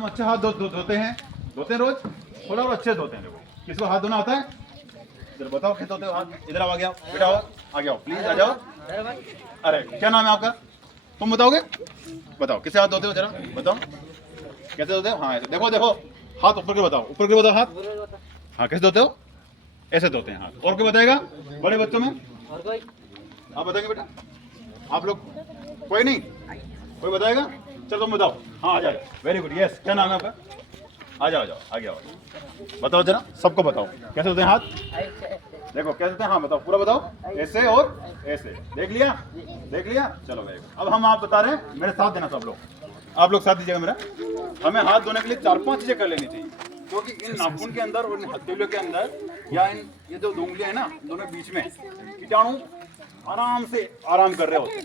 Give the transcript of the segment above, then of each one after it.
हम अच्छे हाथ धोते हैं रोज, थोड़ा और अच्छे धोते हैं। देखो किसको हाथ धोना आता है, इधर बताओ कैसे धोते हो हाथ। इधर आ गया बेटा, आ गया प्लीज आ जाओ। अरे क्या नाम है आपका, तुम बताओगे, बताओ किसे हाथ धोते हो, जरा बताओ कैसे धोते हो। हाँ ऐसे देखो देखो, हाथ ऊपर के बताओ, ऊपर के बताओ हाथ। हाँ कैसे धोते हो, ऐसे धोते हैं हाथ। और कोई बताएगा बड़े बच्चों में, और कोई आप बताएंगे बेटा, आप लोग कोई नहीं, कोई बताएगा, चलो तुम बताओ। हाँ आ जाओ, वेरी गुड, यस क्या नाम है आपका, आ जाओ आ जाओ आगे आओ, बताओ जरा सबको बताओ कैसे होते हैं हाथ। देखो कैसे होते हैं, हाँ बताओ पूरा बताओ, ऐसे और ऐसे, देख लिया देख लिया, चलो वेरी गुड। अब हम आप बता रहे हैं, मेरे साथ देना सब लोग, आप लोग साथ दीजिएगा मेरा। हमें हाथ धोने के लिए 4-5 चीजें कर लेनी चाहिए, क्योंकि इन नाखून के अंदर और इन हथेलियों के अंदर या इन ये जो उंगलियां है ना, दोनों बीच में कीटाणु आराम कर रहे होते हैं,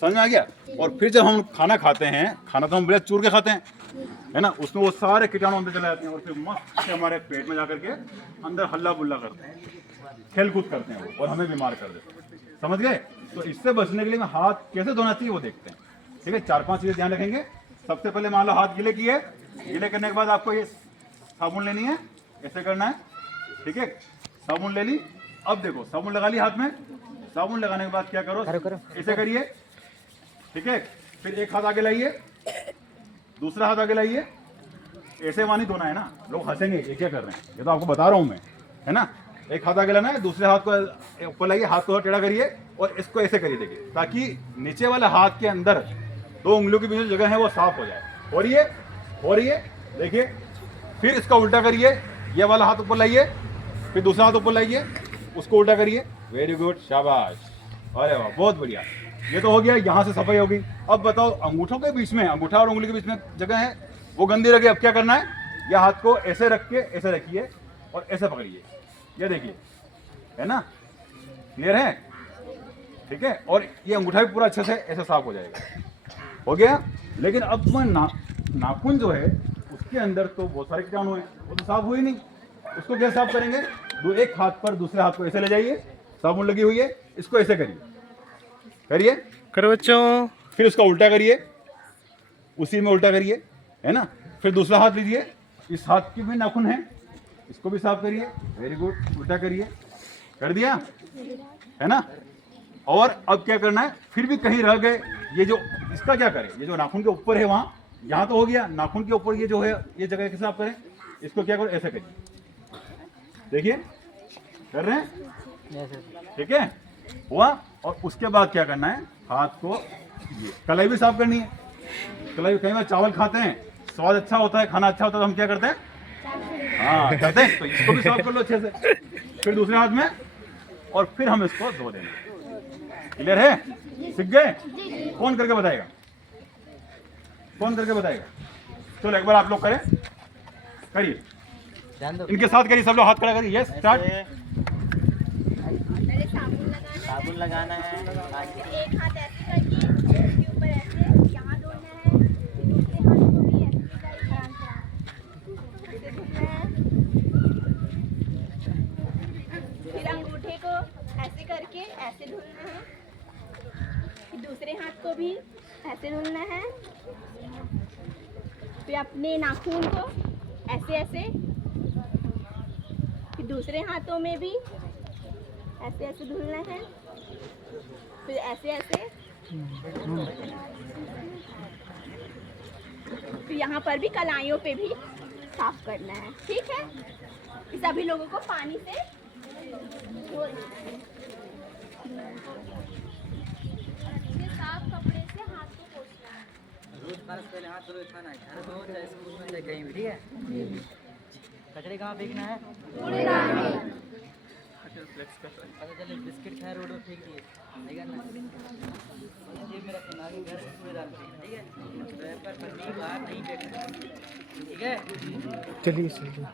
समझ में आ गया। और फिर जब हम खाना खाते हैं, खाना तो हम बड़े चूर के खाते हैं है ना, उसमें वो सारे कीटाणु अंदर चले जाते हैं और फिर मस्त से हमारे पेट में जाकर के अंदर हल्ला बुल्ला करते हैं, खेल कूद करते हैं वो, और हमें बीमार कर देते हैं, समझ गए। तो इससे बचने के लिए हाथ कैसे धोना चाहिए वो देखते हैं, ठीक है। 4-5 चीजें ध्यान रखेंगे। सबसे पहले मान लो हाथ गीले किए, गीले करने के बाद आपको ये साबुन लेनी है, ऐसे करना है, ठीक है। साबुन ले ली, अब देखो साबुन लगा ली हाथ में, साबुन लगाने के बाद क्या करो, ऐसे करिए, ठीक है। फिर एक हाथ आगे लाइए, दूसरा हाथ आगे लाइए, ऐसे मानी धोना है ना, लोग हंसेंगे ये क्या कर रहे हैं, ये तो आपको बता रहा हूं मैं, है ना। एक हाथ आगे लाना है, दूसरे हाथ को ऊपर लाइए, हाथ को टेढ़ा करिए और इसको ऐसे करिए, देखिए, ताकि नीचे वाले हाथ के अंदर 2 उंगलियों के बीच में जगह है वो साफ हो जाए। हो रही है, देखिए। फिर इसका उल्टा करिए, ये वाला हाथ ऊपर लाइए, फिर दूसरा हाथ ऊपर लाइए, उसको उल्टा करिए, वेरी गुड, शाबाश, अरे वाह बहुत बढ़िया। ये तो हो गया, यहाँ से सफाई होगी। अब बताओ अंगूठों के बीच में, अंगूठा और उंगली के बीच में जगह है वो गंदी रखी, अब क्या करना है, ये हाथ को ऐसे रख के ऐसे रखिए और ऐसे पकड़िए, ये देखिए, है ना, क्लियर है, ठीक है। और ये अंगूठा भी पूरा अच्छे से ऐसे साफ हो जाएगा, हो गया। लेकिन अब मैं नाखून जो है उसके अंदर तो बहुत सारे कीटाणु हैं, वो तो साफ हुई नहीं, उसको क्या साफ करेंगे, एक हाथ पर दूसरे हाथ को ऐसे ले जाइए, साबुन लगी हुई है, इसको ऐसे करिए करो बच्चों। फिर उसका उल्टा करिए, उसी में उल्टा करिए, है ना। फिर दूसरा हाथ लीजिए, इस हाथ की भी नाखून है, इसको भी साफ करिए, वेरी गुड, उल्टा करिए, कर दिया, है ना। और अब क्या करना है, फिर भी कहीं रह गए, ये जो इसका क्या करें, ये जो नाखून के ऊपर है वहां, यहाँ तो हो गया, नाखून के ऊपर ये जो है ये जगह कैसे साफ करें, इसको क्या करो, ऐसे करिए, देखिए कर रहे हैं, ठीक है, हुआ। और उसके बाद क्या करना है, हाथ को ये कलाई भी साफ करनी है। कलाई, कई बार चावल खाते हैं, स्वाद अच्छा होता है, खाना अच्छा होता है, तो हम क्या करते हैं, हाँ करते हैं, तो इसको भी साफ कर लो अच्छे से, फिर दूसरे हाथ में, और फिर हम इसको धो देंगे। क्लियर है, सीख गए। कौन करके बताएगा, कौन करके बताएगा, चलो एक बार आप लोग करें, करिए, इनके साथ करिए, सब लोग हाथ खड़ा करिए, यस स्टार्ट। साबुन लगाना है, एक हाथ ऐसे करके इसके ऊपर ऐसे यहाँ धोना है, दूसरे हाथ को भी ऐसे आराम से धोना है। फिर अंगूठे को ऐसे करके ऐसे धुलना है, फिर दूसरे हाथ को भी ऐसे धुलना है, फिर अपने नाखून को ऐसे ऐसे, फिर दूसरे हाथों में भी ऐसे ऐसे धुलना है, फिर ऐसे ऐसे, फिर यहाँ पर भी कलाइयों पे भी साफ करना है, ठीक है। सभी लोगों को पानी से धोना है, साफ कपड़े से हाथ को पोंछना है। रोज पहले हाथ धो खाना है, घर धो चाहे स्कूल में चाहे कहीं भी, ठीक है। कचरे कहाँ फेंकना है, कूड़ेदान में। पता चले बिस्किट खाए रोड में फेंक दिए, नहीं करना, जेब में रखना, आगे घर में कूड़ेदान फेंकना, ठीक है। पेपर पर नहीं, बाहर नहीं फेंकना, ठीक है। चलिए चलिए।